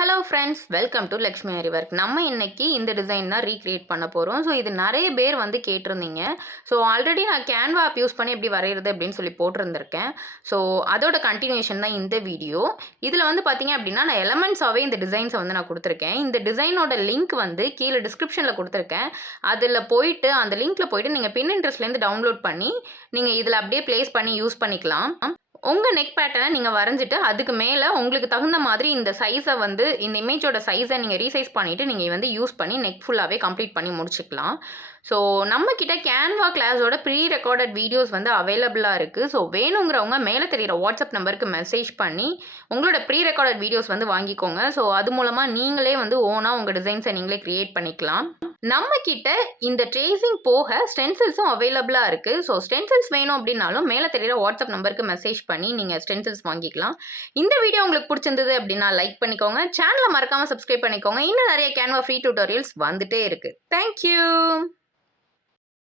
Hello friends, welcome to Lakshmi ஹரிவர்க். நம்ம இன்னைக்கு இந்த டிசைன் தான் ரீக்ரியேட் பண்ண போகிறோம். ஸோ இது நிறைய பேர் வந்து கேட்டிருந்தீங்க. ஸோ ஆல்ரெடி நான் கேன்வா ஆப் யூஸ் பண்ணி எப்படி வரைகிறது அப்படின்னு சொல்லி போட்டிருந்திருக்கேன். ஸோ அதோட கண்டினியூஷன் தான் இந்த வீடியோ. இதில் வந்து பார்த்தீங்க அப்படின்னா நான் எலமெண்ட்ஸாகவே இந்த டிசைன்ஸை வந்து நான் கொடுத்துருக்கேன். இந்த டிசைனோட லிங்க் வந்து கீழே டிஸ்கிரிப்ஷனில் கொடுத்துருக்கேன். அதில் போயிட்டு அந்த லிங்க்கில் போயிட்டு நீங்கள் பின்இன்ட்ரெஸ்ட்லேருந்து டவுன்லோட் பண்ணி நீங்கள் இதில் அப்படியே ப்ளேஸ் பண்ணி யூஸ் பண்ணிக்கலாம். உங்கள் நெக் பேட்டர்னை நீங்கள் வரைஞ்சிட்டு அதுக்கு மேலே உங்களுக்கு தகுந்த மாதிரி இந்த சைஸை வந்து இந்த இமேஜோட சைஸை நீங்கள் ரீசைஸ் பண்ணிவிட்டு நீங்கள் வந்து யூஸ் பண்ணி நெக் ஃபுல்லாகவே கம்ப்ளீட் பண்ணி முடிச்சுக்கலாம். ஸோ நம்மக்கிட்ட கேன்வா கிளாஸோட ப்ரீ ரெக்கார்டட் வீடியோஸ் வந்து அவைலபிளாக இருக்குது. ஸோ வேணுங்கிறவங்க மேலே தெரிகிற வாட்ஸ்அப் நம்பருக்கு மெசேஜ் பண்ணி உங்களோட ப்ரீ ரெக்கார்டட் வீடியோஸ் வந்து வாங்கிக்கோங்க. ஸோ அது மூலமாக நீங்களே வந்து ஓனாக உங்கள் டிசைன்ஸை நீங்களே க்ரியேட் பண்ணிக்கலாம். நம்மக்கிட்ட இந்த ட்ரேசிங் போக ஸ்டென்சில்ஸும் அவைலபிளாக இருக்குது. ஸோ ஸ்டென்சில்ஸ் வேணும் அப்படின்னாலும் மேலே தெரிகிற வாட்ஸ்அப் நம்பருக்கு மெசேஜ் பண்ணி நீங்கள் ஸ்டென்சில்ஸ் வாங்கிக்கலாம். இந்த வீடியோ உங்களுக்கு பிடிச்சிருந்தது அப்படின்னா லைக் பண்ணிக்கோங்க. சேனலை மறக்காமல் சப்ஸ்கிரைப் பண்ணிக்கோங்க. இன்னும் நிறைய கேன்வா ஃப்ரீ டியூட்டோரியல்ஸ் வந்துட்டே இருக்குது. தேங்க்யூ.